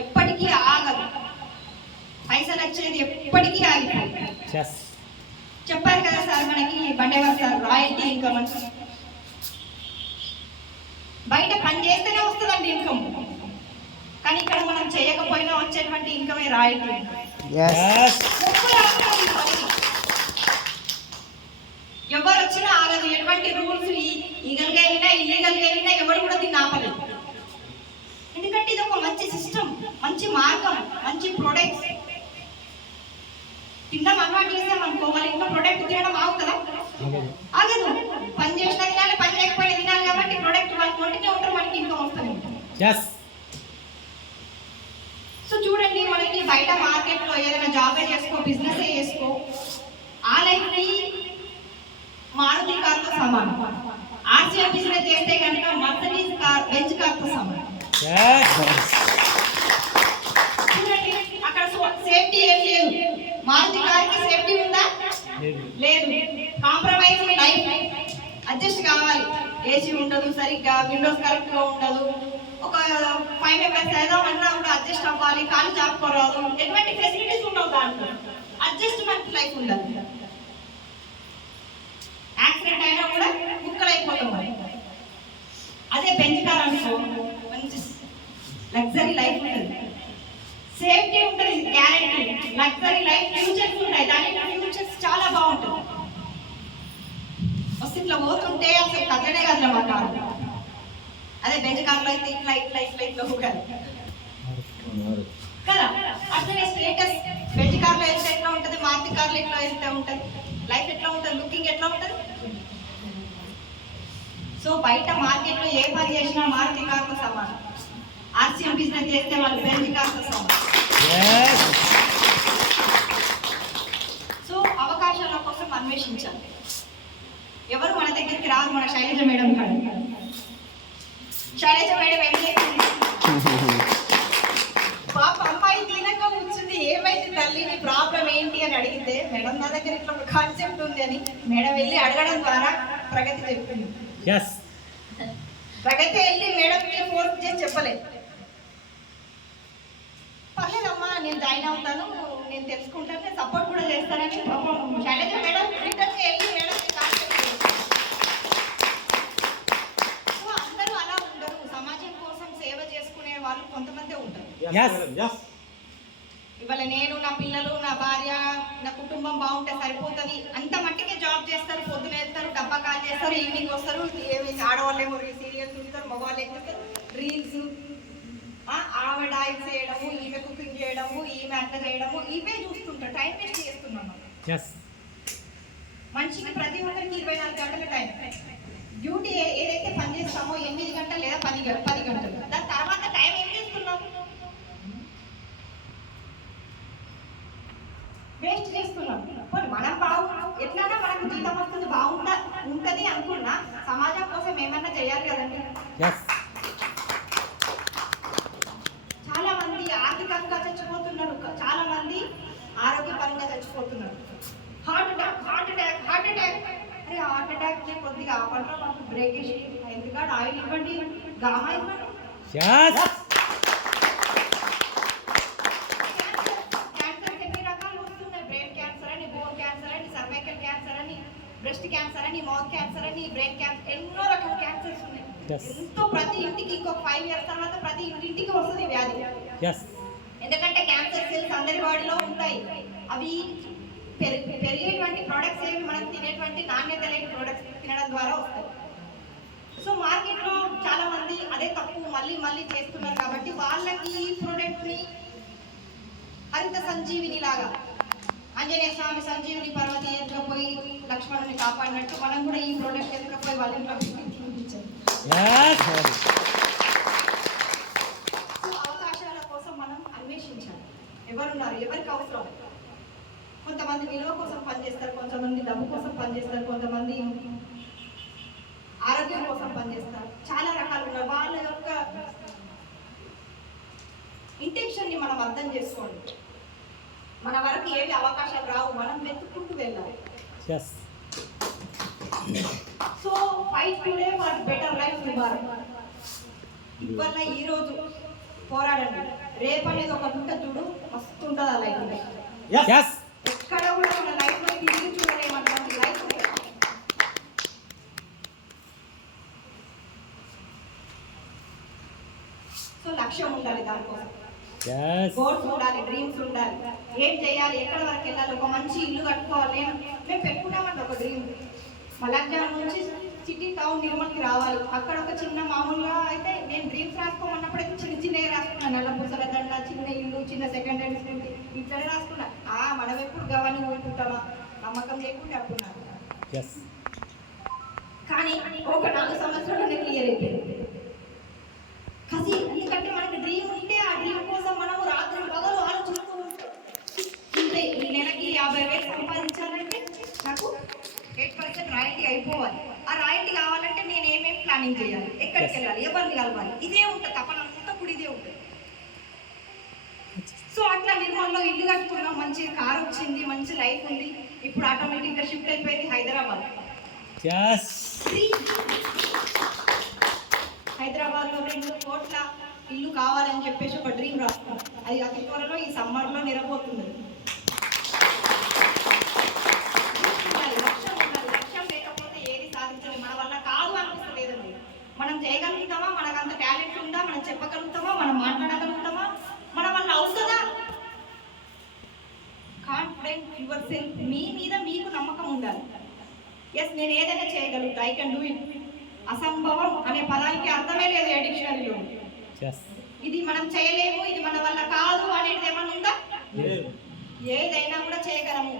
ఎప్పటికీ ఆగదు, పైసలు వచ్చేది ఎప్పటికీ ఆగిపోతుంది. చెప్పారు కదా సార్ మనకి బండేవారు సార్, రాయల్టీ ఇన్కమ్ అంటే బయట పని చేస్తేనే వస్తుందండి ఇన్కమ్, కానీ ఇక్కడ మనం చేయకపోయినా వచ్చేటువంటి ఇన్కమే రాయల్టీ. ఎవరు వచ్చినా ఆగదు, ఎటువంటి రూల్స్ లీగల్గా వెళ్ళినా ఇల్లీగల్గా వెళ్ళినా ఎవరు కూడా దీన్ని ఆపలేదు. ఎందుకంటే ఇది ఒక మంచి సిస్టమ్, మంచి మార్గం, మంచి ప్రొడక్ట్స్. తిందాం అలవాటు చేసాం అనుకో, వాళ్ళ ఇంట్లో ప్రొడక్ట్ తినడం ఆగుతుందా? ఆగదు. పని చేసినా తినాలి, పని లేకపోయినా తినాలి. కాబట్టి ప్రొడక్ట్ వాళ్ళ నోటికే ఉంటారు, మనకి ఇన్కమ్ వస్తుంది. సో చూడండి, మనకి బయట మార్కెట్లో ఏదైనా జాబే చేసుకో, బిజినెస్ చేసుకో, ఆ లైఫ్ని మారుతి కార్తో సమానం. ఆర్సీఎం బిజినెస్ చేస్తే కనుక మర్సిడీస్ కార్, బెంజ్ కార్తో సమానం. చూడండి, అక్కడ సేఫ్టీ ఏం లేదు. మారుతి కార్కి సేఫ్టీ ఉందా? లేదు. కాంప్రమైజ్ లైఫ్, అడ్జస్ట్ కావాలి. ఏసీ ఉండదు సరిగ్గా, విండోస్ కరెక్ట్గా ఉండదు. ఒక 5 మెంబర్స్ ఏదోమన్నా కూడా అడ్జస్ట్ అవ్వాలి, కాలు చాపుకోరాదు, ఎటువంటి ఫెసిలిటీస్ ఉండవు. దాంట్లో అడ్జస్ట్మెంట్ లైఫ్ ఉండాలి. యాక్సిడెంట్ అయినా కూడా ముక్కలైపోతాం. అదే బెంజ్ కార్ అనుకో, మంచి లగ్జరీ లైఫ్ ఉంటుంది, సేఫ్టీ ఉంటుంది, గ్యారెంటీ, లగ్జరీ లైఫ్, ఫ్యూచర్స్ ఉంటాయి. దాని ఫ్యూచర్స్ చాలా బాగుంటుంది. వస్తే ఇట్లా పోతుంటే అసలు కదలనే కదలే మా కారు. అదే బెంజ్ కార్లో అయితే ఇట్లా ఇట్లా ఇట్లా ఇట్లా ఊగాలి కదా. అట్లనే స్టేటస్ బెంజ్ కార్లో వెళ్తే ఎట్లా ఉంటుంది, మారుతి కార్లో ఎట్లా వెళ్తే ఉంటుంది, లైఫ్ ఎట్లా ఉంటుంది, లుకింగ్ ఎట్లా ఉంటుంది. సో బయట మార్కెట్లో ఏ పని చేసినా మారుతి కార్తో సమానం. ఆర్సీఎం బిజినెస్ చేస్తే వాళ్ళు బెంజ్ కార్తో సమానం. అన్వేషించాలి. ఎవరు మన దగ్గరికి రాదు, మన శైలజ మేడం కాదు. శైలజ మేడం ఏం చేసింది, పాప అమ్మాయి తినక కూర్చుంది, ఏమైంది తల్లి నీ ప్రాబ్లం ఏంటి అని అడిగితే, మేడం నా దగ్గర ఇట్లా ఒక కాన్సెప్ట్ ఉంది అని మేడం వెళ్ళి అడగడం ద్వారా ప్రగతి చెప్పింది. ప్రగతి వెళ్ళి మేడంకి ఫోర్స్ చేసి చెప్పలేదు, పర్లేదమ్మా నేను జాయిన్ అవుతాను, నేను తెలుసుకుంటాను, నేను సపోర్ట్ కూడా చేస్తానని శైలజ మేడం రిటర్న్కి వెళ్ళి మేడంకి కాన్సెప్ట్ చేస్తారు. సో అందరూ అలా ఉండరు, సమాజం కోసం సేవ చేసుకునే వాళ్ళు కొంతమందే ఉంటారు. ఇవాళ నేను, నా పిల్లలు, నా భార్య, నా కుటుంబం బాగుంటే సరిపోతుంది అంత మట్టికే జాబ్ చేస్తారు, పొద్దున వెళ్తారు, డబ్బా కాల్ చేస్తారు, ఈవినింగ్ వస్తారు, ఆడవాళ్ళు ఏమో సీరియల్స్ చూస్తారు, మగవాళ్ళు ఏం చేస్తారు రీల్స్, ఆమె డాన్స్ చేయడము, ఈమె కుకింగ్ చేయడము, ఈమె అట్లా చేయడము, ఇవే చూస్తుంటారు, టైం వేస్ట్ చేస్తున్నాం. మనిషికి ప్రతి ఒక్కరికి 24 గంటల టైం డ్యూటీ, ఏదైతే పని చేస్తామో 8 గంటలు లేదా 10 గంటలు, దాని తర్వాత టైం ఏం చేస్తున్నాము, వేస్ట్ చేస్తున్నాం. మనం ఎట్లన్నా మనకు జీతం వస్తుంది, ఉంటది అనుకున్నా సమాజం కోసం ఏమన్నా చేయాలి కదండి. చాలా మంది ఆర్థికంగా చచ్చిపోతున్నారు, చాలా మంది ఆరోగ్యపరంగా చచ్చిపోతున్నారు. హార్ట్ అటాక్ అరే హార్ట్ అటాక్ కొద్దిగా ఆపండి, మాకు బ్రేక్ వేసి హెల్త్ కార్డ్ ఆయిల్ ఇవ్వండి, గామా ఇవ్వండి. బ్రెస్ట్ క్యాన్సర్ అని, మౌత్ క్యాన్సర్ అని, బ్రెయిన్ క్యాన్సర్, ఎన్నో రకాల క్యాన్సర్స్ ఉన్నాయి. ఎంతో ప్రతి ఇంటికి ఇంకొక 5 years తర్వాత ప్రతి ఇంటికి వస్తుంది వ్యాధి. ఎందుకంటే క్యాన్సర్ సెల్స్ అందరి బాడీలో ఉంటాయి. అవి పెరిగేటువంటి ప్రోడక్ట్స్ ఏవి, మనం తినేటువంటి నాణ్యత లేని ప్రోడక్ట్స్ తినడం ద్వారా వస్తాయి. సో మార్కెట్లో చాలా మంది అదే తప్పు మళ్ళీ చేస్తున్నారు కాబట్టి వాళ్ళకి ఈ ప్రోడక్ట్ని హరిత సంజీవిని లాగా, ఆంజనేయ స్వామి సంజీవుని పర్వతి ఎత్తుకపోయి లక్ష్మణుని కాపాడినట్టు మనం కూడా ఈ ప్రోడక్ట్ ఎత్తుకపోయి వాళ్ళ ఇంట్లో చూపించాలి. అవకాశాల కోసం మనం అన్వేషించాలి. ఎవరున్నారు, ఎవరికి అవసరం. కొంతమంది విలువ కోసం పనిచేస్తారు, కొంతమంది డబ్బు కోసం పనిచేస్తారు, కొంతమంది ఆరోగ్యం కోసం పనిచేస్తారు. చాలా రకాలు ఉన్నారు. వాళ్ళ యొక్క ఇంటెన్షన్ ని మనం అర్థం చేసుకోండి. మన వరకు ఏవి అవకాశాలు రావు, మనం వెతుక్కుంటూ వెళ్ళాలి. So fight today for better life tomorrow. ఇవాళ ఈ రోజు పోరాడండి, రేపు అనేది ఒక గుంట చూడు, మస్తు ఉంటుంది ఆ లైఫ్. ఎక్కడ కూడా మన లైఫ్ లో తిరిగి చూడలేమన్నటువంటి లైఫ్. సో లక్ష్యం ఉండాలి, దానికోసం గోల్స్ ఉండాలి, డ్రీమ్స్ ఉండాలి. ఏం చేయాలి, ఎక్కడ వరకు వెళ్ళాలి, ఒక మంచి ఇల్లు కట్టుకోవాలి. మేము పెట్టుకున్నామండి ఒక డ్రీమ్, మలక్నార్ నుంచి సిటీ టౌన్ నిర్మల్కి రావాలి. అక్కడ ఒక చిన్న మామూలుగా అయితే నేను డ్రీమ్స్ రాసుకోమన్నప్పుడైతే చిన్నవి రాసుకున్నాను, నల్ల పూసల దండ, చిన్న ఇల్లు, చిన్న సెకండ్ హ్యాండ్ స్కూల్, ఇట్లనే రాసుకున్నా. మనం ఎప్పుడు గవాన్ని ఊరుకుంటామా, నమ్మకం లేకుండా అనుకున్నాను. కానీ ఒక 4 సంవత్సరాలు క్లియర్ అయిపోయింది. కసి, ఎందుకంటే మనకి డ్రీమ్ ఉంటే ఆ డ్రీమ్ కోసం మనము రాత్రి పగలు ఆలోచిస్తూ ఉంటాం. అంటే ఈ నెలకి 50,000 సంపాదించాలంటే నాకు 8% రాయితీ అయిపోవాలి. ఆ రాయితీ కావాలంటే నేను ఏమేమి ప్లానింగ్ చేయాలి, ఎక్కడికి వెళ్ళాలి, ఎవరిని కలవాలి, ఇదే ఉంటుంది తప్ప అనుకుంటప్పుడు ఇదే ఉంటుంది. సో అట్లా నిర్మల్లో ఇల్లు కట్టుకున్నాం, మంచి కార్ వచ్చింది, మంచి లైఫ్ ఉంది. ఇప్పుడు ఆటోమేటిక్గా షిఫ్ట్ అయిపోయింది హైదరాబాద్. హైదరాబాద్లో 2 కోట్ల ఇల్లు కావాలని చెప్పేసి ఒక డ్రీమ్ రాసుకున్నాం. అది అతి త్వరలో ఈ సమ్మర్లో నిరబోతుంది. లక్ష్యం లేకపోతే ఏది సాధించాలి, మన వల్ల కాదు అనిపిస్తలేదు. మనం చేయగలుగుతామా, మనకు అంత టాలెంట్ ఉందా, మనం చెప్పగలుగుతామా, మనం మాట్లాడగలుగుతామా, మన వల్ల అవుతుందా? కాన్ఫిడెంట్ యువర్ సెల్ఫ్, మీ మీద మీకు నమ్మకం ఉండాలి. ఎస్, నేను ఏదైనా చేయగలుగుతా, ఐ కెన్ డూ ఇట్. అసంభవం అనే పదానికి అర్థమే లేదు ఏ డిక్షనరీలో. ఇది మనం చేయలేము, ఇది మన వల్ల కాదు అనేది ఏమన్నా ఉందా? ఏదైనా కూడా చేయగలము.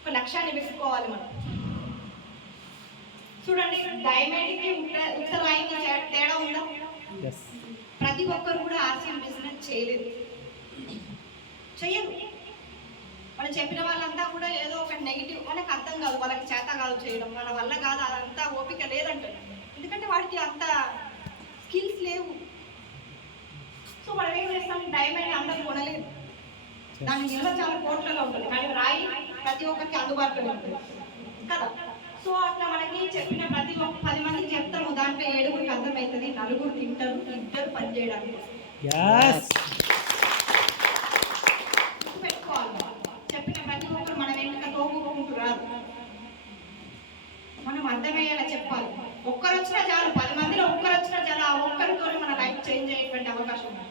ఒక లక్ష్యాన్ని పెట్టుకోవాలి మనం. చూడండి, డైమండ్కి ఉత్తరాయికి తేడా ఉందా? ప్రతి ఒక్కరు కూడా ఆర్సిఎం బిజినెస్ చేయలేదు, చెయ్యరు. మనం చెప్పిన వాళ్ళంతా కూడా ఏదో ఒక నెగిటివ్, మనకు అర్థం కాదు, వాళ్ళకి చేత కాదు చేయడం, మన వల్ల కాదు, అదంతా ఓపిక లేదంటారు. ఎందుకంటే వాడికి అంత స్కిల్స్ లేవు. సో మనం ఏం చేస్తాం, డైమండ్ అందరూ కొనలేదు, దాని విలువ చాలా కోట్లలో ఉంటుంది, కానీ రాయి ప్రతి ఒక్కరికి అందుబాటులో ఉంటుంది కదా. సో అట్లా మనకి చెప్పిన ప్రతి ఒక్క 10 మందికి చెప్తాము, దాంట్లో 7గురికి అర్థమవుతుంది, 4 తింటారు, 2 పని చేయడానికి. పెట్టుకోవాలి, చెప్పిన ప్రతి ఒక్కరు మన వెంట తోగుకుంటున్నారు, మనం అర్థమయ్యేలా చెప్పాలి. ఒక్కరు వచ్చినా చాలు, 10 మందిలో ఒక్కరు వచ్చినా చాలు, ఆ ఒక్కరితో మన లైఫ్ చేంజ్ అయ్యేటువంటి అవకాశం ఉంది.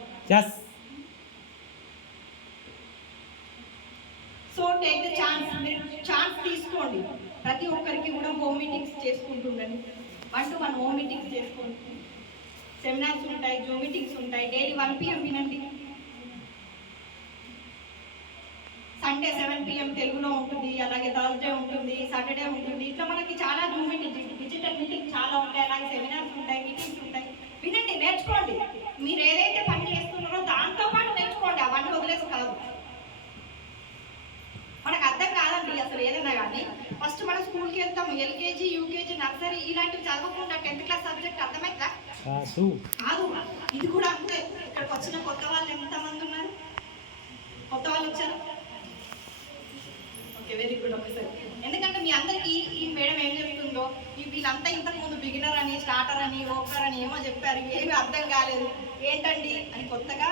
సో టేక్ ద ఛాన్స్, మీరు ఛాన్స్ తీసుకోండి. ప్రతి ఒక్కరికి కూడా హోమ్ మీటింగ్స్ చేసుకుంటుండండి, 1 to 1 హోమ్ మీటింగ్స్ చేసుకోండి. సెమినార్స్ ఉంటాయి, జూమ్ మీటింగ్స్ ఉంటాయి, డైలీ 1 PM వినండి. సండే 7 PM తెలుగులో ఉంటుంది, అలాగే థర్స్డే ఉంటుంది, సాటర్డే ఉంటుంది. ఇట్లా మనకి చాలా జూమ్ మీటింగ్స్, డిజిటల్ మీటింగ్స్ చాలా ఉంటాయి, అలాగే సెమినార్స్ ఉంటాయి, మీటింగ్స్ ఉంటాయి. వినండి, నేర్చుకోండి. మీరు ఏదైతే పని చేస్తున్నారో దాంతో పాటు నేర్చుకోండి, అవన్నీ వదిలేసి కాదు. మనకు అర్థం కాదండి అసలు ఏదైనా కానీ. ఫస్ట్ మనం స్కూల్కి వెళ్తాము, LKG, UKG, నర్సరీ ఇలాంటివి చదవకుండా 10th క్లాస్ సబ్జెక్ట్ అర్థమైందా? కాదు. ఇది కూడా అంతే. ఇక్కడికి వచ్చిన కొత్త వాళ్ళు ఎంతమంది ఉన్నారు? కొత్త వాళ్ళు వచ్చారు? Okay, very good. ఒకసారి ఎందుకంటే మీ అందరికీ ఈ మేడం ఏం చెప్తుందో, వీళ్ళంతా ఇంతకుముందు బిగినర్ అని, స్టార్టర్ అని, ఓకర్ అని ఏమో చెప్పారు, ఏమీ అర్థం కాలేదు, ఏంటండి అని కొత్తగా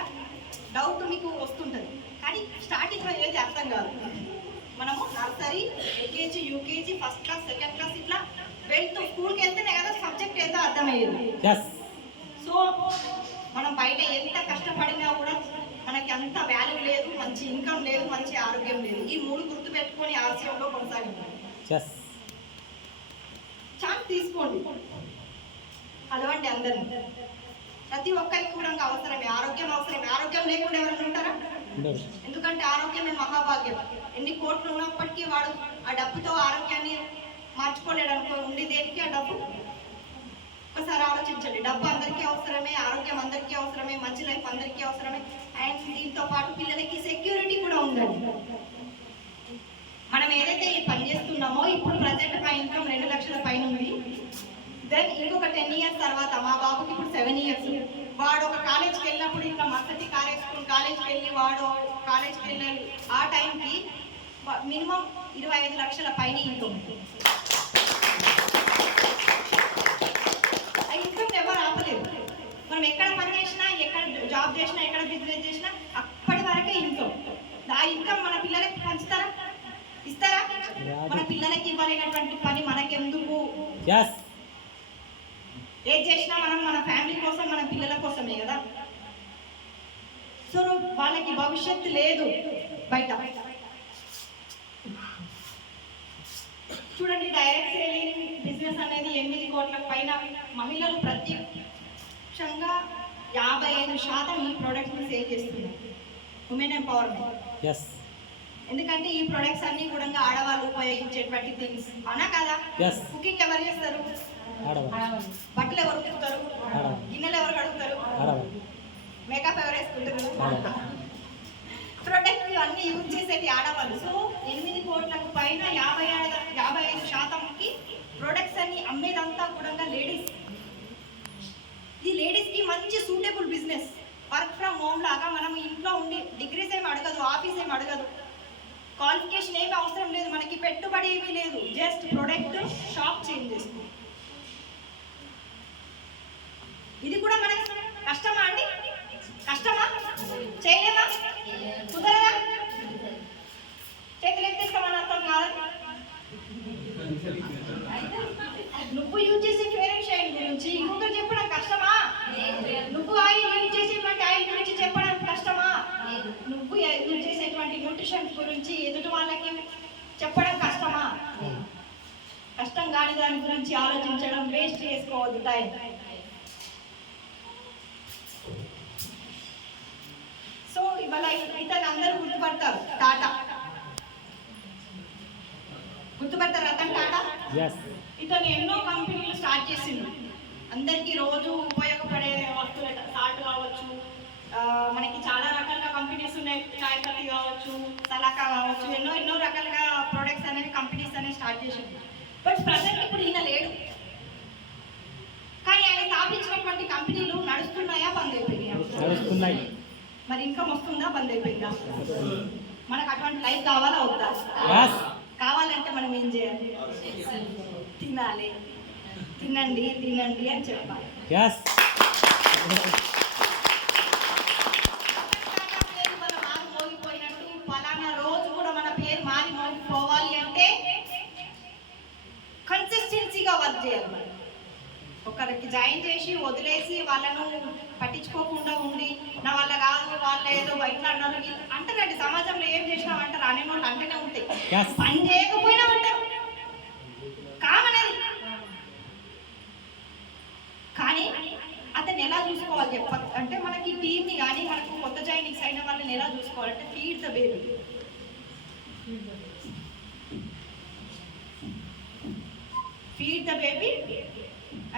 డౌట్ మీకు వస్తుంటుంది. కానీ స్టార్టింగ్లో ఏది అర్థం కాదు. మనము nursery, LKG, UKG, first class, second class ఇట్లా వెళ్తూ స్కూల్కి వెళ్తేనే కదా సబ్జెక్ట్ ఏదో అర్థమయ్యేది. సో మనం బయట ఎంత కష్టపడినా కూడా మనకి అంత వాల్యూ లేదు, మంచి ఇన్కమ్ లేదు, మంచి ఆరోగ్యం లేదు. ఈ 3 గుర్తుపెట్టుకొని ఆశయంలో కొనసాగించాలి. ఛాన్స్ తీసుకోండి, అలవండి అందరినీ. ప్రతి ఒక్కరికి కూడా అవసరమే, ఆరోగ్యం అవసరమే. ఆరోగ్యం లేకుండా ఎవరైనా ఉంటారా? ఎందుకంటే ఆరోగ్యమే మహాభాగ్యం. ఎన్ని కోట్లు ఉన్నప్పటికీ వాడు ఆ డబ్బుతో ఆరోగ్యాన్ని మార్చుకోలేడు అనుకో, ఉండి దేనికి ఆ డబ్బు? ఒకసారి ఆలోచించండి. డబ్బు అందరికీ అవసరమే, ఆరోగ్యం అందరికీ అవసరమే, మంచి లైఫ్ అందరికీ అవసరమే. అండ్ దీంతో పాటు పిల్లలకి సెక్యూరిటీ కూడా ఉండాలి. మనం ఏదైతే ఈ పని చేస్తున్నామో, ఇప్పుడు ప్రజెంట్ మా ఇన్కమ్ 2 లక్షల పైన ఉంది. దెన్ ఇంకొక 10 ఇయర్స్ తర్వాత, మా బాబుకి ఇప్పుడు 7 ఇయర్స్, వాడు ఒక కాలేజ్కి వెళ్ళినప్పుడు, ఇంకా మస్తీ కాలేజ్కి వెళ్ళి వాడు కాలేజ్కి వెళ్ళాలి, ఆ టైంకి మినిమం 25 లక్షల పైన ఇన్కమ్. ఆ ఇన్కమ్ ఎవరు ఆపలేదు. మనం ఎక్కడ పని చేసినా, ఎక్కడ జాబ్ చేసినా, ఎక్కడ బిజినెస్ చేసినా అప్పటి వరకే ఇన్కమ్. ఆ ఇన్కమ్ మన పిల్లలకి పంచుతారా? ఇస్తారా? మన పిల్లలకి ఇవ్వలేనటువంటి పని మనకెందుకు? ఏది చేసినా మనం మన ఫ్యామిలీ కోసం, మన పిల్లల కోసమే కదా. సో వాళ్ళకి భవిష్యత్తు లేదు బయట. చూడండి, డైరెక్ట్ సేలింగ్ బిజినెస్ అనేది 8 కోట్ల పైన మహిళలు ప్రత్యక్షంగా 55% ఈ ప్రొడక్ట్ని సేల్ చేస్తున్నారు. Women empowerment. ఎందుకంటే ఈ ప్రొడక్ట్స్ అన్ని కూడా ఆడవాళ్ళు ఉపయోగించేటువంటి థింగ్స్, అవునా కదా? కుకింగ్ ఎవరు చేస్తారు? బట్టలు ఎవరు కుడతారు? గిన్నెలు ఎవరు కడుగుతారు? మేకప్ ఎవరు వేసుకుంటారు? ప్రొడక్ట్ అన్ని యూజ్ చేసేది ఆడవాళ్ళు. సో 8 కోట్లకు పైన 55%కి ప్రొడక్ట్స్ అన్ని అమ్మేదంతా కూడా లేడీస్. ఈ లేడీస్కి మంచి suitable business. Work from home లాగా మనం ఇంట్లో ఉండి, డిగ్రీస్ ఏమి అడగదు, ఆఫీస్ ఏమి అడగదు, క్వాలిఫికేషన్ ఏమి అవసరం లేదు, మనకి పెట్టుబడి ఏమీ లేదు, జస్ట్ ప్రొడక్ట్ షాప్ చేంజ్ చేస్తుంది. ఇది కూడా మనకి కష్టమా అండి? కష్టమా? చేయలేమా? కుదరదా? చేతులు ఎత్తేస్తామని అర్థం కాదు. నువ్వు యూజ్ చేసే వేరే విషయం గురించి ఇంకొకరు చెప్పడం కష్టమా? నువ్వు ఆయిల్ యూజ్ చేసేటువంటి ఆయిల్ గురించి చెప్పడం కష్టమా? నువ్వు యూజ్ చేసేటువంటి న్యూట్రిషన్ గురించి ఎదుటి వాళ్ళకి చెప్పడం కష్టమా? కష్టం కాని దాని గురించి ఆలోచించడం వేస్ట్ చేసుకోవద్దు టైం. సో ఇవాళ ఇతను అందరూ గుర్తుపడతారు, టాటా గుర్తుపడతారు. అతను టాటా. ఇతను ఎన్నో కంపెనీలు స్టార్ట్ చేసిండు. అందరికీ రోజు ఉపయోగపడే వస్తువులు, సాల్ట్ కావచ్చు, మనకి చాలా రకాలుగా కంపెనీస్ ఉన్నాయి. చాయ్ పత్తి కావచ్చు, సలాకా కావచ్చు, ఎన్నో ఎన్నో రకాలుగా ప్రోడక్ట్స్ అనేవి కంపెనీస్ అనేవి స్టార్ట్ చేసింది. బట్ ప్రజెంట్ ఇప్పుడు ఈయన లేడు. కానీ ఆయన స్థాపించినటువంటి కంపెనీలు నడుస్తున్నాయా, బంద్ అయిపోయినాయా? నడుస్తున్నాయి. మరి ఇన్కమ్ వస్తుందా, బంద్ అయిపోయిందా? మనకు అటువంటి లైఫ్ కావాలా వద్దా? కావాలంటే మనం ఏం చేయాలి? తినాలి. తినండి తినండి అని చెప్పాలి. మోగిపోయినట్టు పలానా రోజు కూడా మన పేరు మారి మోగిపోవాలి అంటే కన్సిస్టెన్సీగా వర్క్ చేయాలి. మనం ఒకరికి జాయిన్ చేసి వదిలేసి వాళ్ళను పట్టించుకోకుండా ఉండి నా వల్ల కాదు, వాళ్ళు ఏదో బయట అన్నారు అంటారండి. సమాజంలో ఏం చేసినా అంటారు, అనే వాళ్ళు అంటేనే ఉంటాయి. పని చేయకపోయినా అంటారు, కామనేది. కానీ అతను ఎలా చూసుకోవాలి అంటే మనకి టీమ్ని కానీ మనకు కొత్త జాయినింగ్స్ అయిన వాళ్ళని ఎలా చూసుకోవాలంటే feed the baby. Feed the baby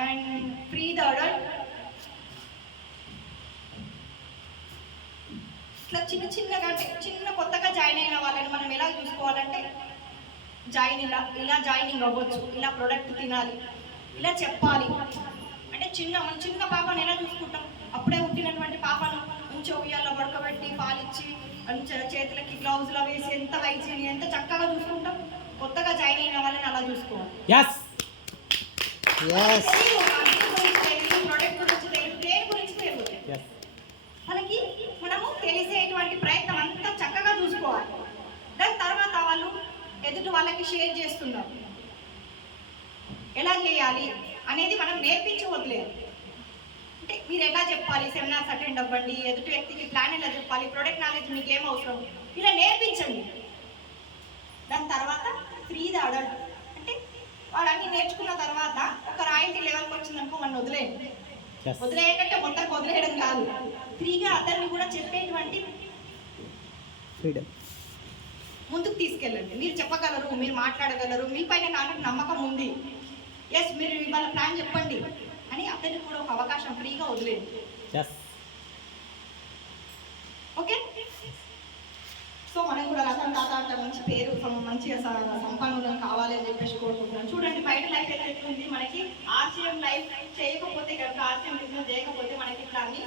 and free the adult. ఇట్లా చిన్న చిన్నగా అంటే చిన్న కొత్తగా జాయిన్ అయిన వాళ్ళని మనం ఎలా చూసుకోవాలంటే ఇలా జాయినింగ్ అవ్వచ్చు, ఇలా ప్రోడక్ట్ తినాలి, ఇలా చెప్పాలి. అంటే మన చిన్న పాపను ఎలా చూసుకుంటాం? అప్పుడే పుట్టినటువంటి పాపను మంచి ఉయ్యాల్లో పడుకోబెట్టి పాలిచ్చి చేతులకి గ్లౌజ్లో వేసి ఎంత హైజీన్ ఎంత చక్కగా చూసుకుంటాం. కొత్తగా జాయిన్ అయిన వాళ్ళని అలా చూసుకోవాలి. ప్రోడక్ట్ గురించి తెలియదు, దేని గురించి తెలియదు. మనకి మనము తెలిసేటువంటి ప్రయత్నం అంతా చక్కగా చూసుకోవాలి. దాని తర్వాత వాళ్ళు ఎదుటి వాళ్ళకి షేర్ చేస్తున్నారు, ఎలా చేయాలి అనేది మనం నేర్పించి వదిలేదు. అంటే మీరు ఎలా చెప్పాలి, సెమినార్స్ అటెండ్ అవ్వండి, ఎదుటి వ్యక్తికి ప్లాన్ ఎలా చెప్పాలి, ప్రొడక్ట్ నాలెడ్జ్ మీకు ఏం అవసరం, ఇలా నేర్పించండి. దాని తర్వాత ఫ్రీ ద అడల్ట్ అంటే వాడు అన్ని నేర్చుకున్న తర్వాత ఒక రాయల్టీ లెవెల్కి వచ్చిందనుకో మనం వదిలేయంటే మొత్తం వదిలేయడం కాదు, ఫ్రీగా అతన్ని కూడా చెప్పేటువంటి ఫ్రీడమ్ ముందుకు తీసుకెళ్ళండి. మీరు చెప్పగలరు, మీరు మాట్లాడగలరు, మీ పైన నాకు నమ్మకం ఉంది, ఎస్ మీరు ఇవాళ ప్లాన్ చెప్పండి అని అతనికి కూడా ఒక అవకాశం ఫ్రీగా వదిలేయండి. ఓకే, సో మనం కూడా రతన్ తాత అంటే మంచి పేరు, మంచిగా సంపన్నులను కావాలి అని చెప్పేసి కోరుకుంటున్నాం. చూడండి బయట లైఫ్ ఎట్లుంది, మనకి ఆర్సీఎం లైఫ్ చేయకపోతే కనుక, ఆర్సీఎం బిజినెస్ చేయకపోతే మనకి ఇట్లా అన్ని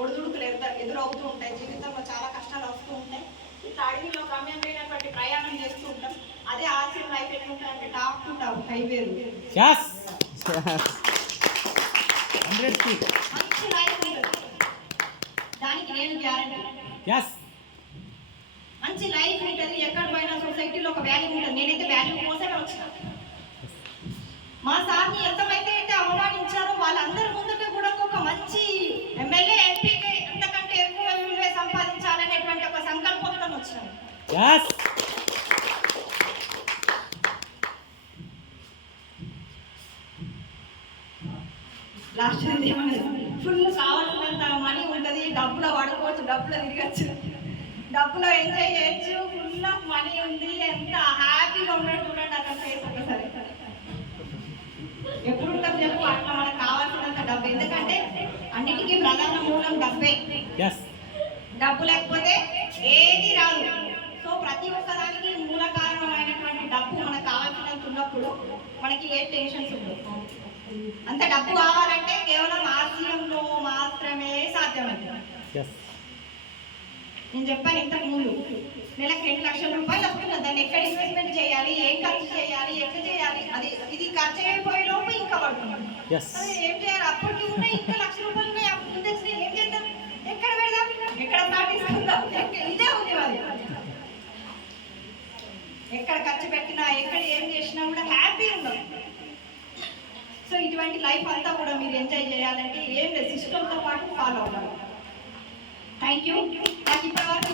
ఒడిదుడుకులు ఎదురవుతూ ఉంటాయి. జీవితంలో చాలా కష్టాలు వస్తూ ఉంటాయి. ఇట్లా అడవిలో గమ్యం లేనటువంటి ప్రయాణం చేస్తూ ఉంటాం. అదే ఆర్సీఎం లైఫ్ ఎట్లుంటాయంటే టాప్ టు టాప్ హైవేలు, మంచి లైఫ్ ఉంటుంది. దానికి నేను గ్యారెంటీ. మంచి లైఫ్ ఉంటుంది, ఎక్కడ పోయినా సొసైటీలో ఒక వాల్యూ ఉంటుంది. నేనైతే వాల్యూ కోసమే వచ్చిన. మా సార్ని ఎంతమైతే అయితే అవమానించారో వాళ్ళందరి ముందుట కూడా ఒక మంచి ఎమ్మెల్యే ఎంపీకి ఎంతకంటే ఎక్కువ విలువ సంపాదించాలనేటువంటి ఒక సంకల్పంతో వచ్చినాను. లాస్ట్ ఫుల్ కావాల్సినంత మనీ ఉంటుంది, డబ్బులో వాడుకోవచ్చు, డబ్బులో తిరగచ్చు, డబ్బులో ఎంజాయ్ చేయొచ్చు, ఫుల్ ఆఫ్ మనీ ఉంది, ఎంత హ్యాపీగా ఉన్నట్టు చూడండి అక్కడ ఫేస్ ఒకసారి. ఎప్పుడు ఉంటుంది చెప్పు, అట్లా మనకు కావాల్సినంత డబ్బు. ఎందుకంటే అన్నిటికీ ప్రధాన మూలం డబ్బే. డబ్బు లేకపోతే ఏది రాదు. సో ప్రతి ఒక్కదానికి మూల కారణమైనటువంటి డబ్బు మనకు కావాల్సినంత ఉన్నప్పుడు మనకి ఏ టెన్షన్స్ ఉండవు. అంత డబ్బు కావాలంటే కేవలం ఆర్సీఎంలో మాత్రమే సాధ్యమవుతుంది. నేను చెప్పాను ఇంతకు ముందు, నెలకు 2 లక్షల రూపాయలు వస్తుంది. దాన్ని ఎక్కడ ఇన్వెస్ట్మెంట్ చేయాలి, ఏం ఖర్చు చేయాలి, ఎక్కడ చేయాలి, ఇది ఖర్చు అయిపోయే లోపు ఇంకా పడుతుంది. ఏం చేయాలి, అప్పటికి ఉన్నాయి ఇంకా 1 లక్ష రూపాయలు ఉన్నాయి, అప్పుడు ఏం చేద్దాం, ఎక్కడ పెడదాం, ఎక్కడ పాటిస్తుందాం, ఇదే ఉంది మరి. ఎక్కడ ఖర్చు పెట్టినా, ఎక్కడ ఏం చేసినా కూడా హ్యాపీ ఉన్నాం. సో ఇటువంటి లైఫ్ అంతా కూడా మీరు ఎంజాయ్ చేయాలంటే ఏం లేదు, సిస్టంతో పాటు ఫాలో అవ్వాలి. Thank you. నాకు ఇప్పటివరకు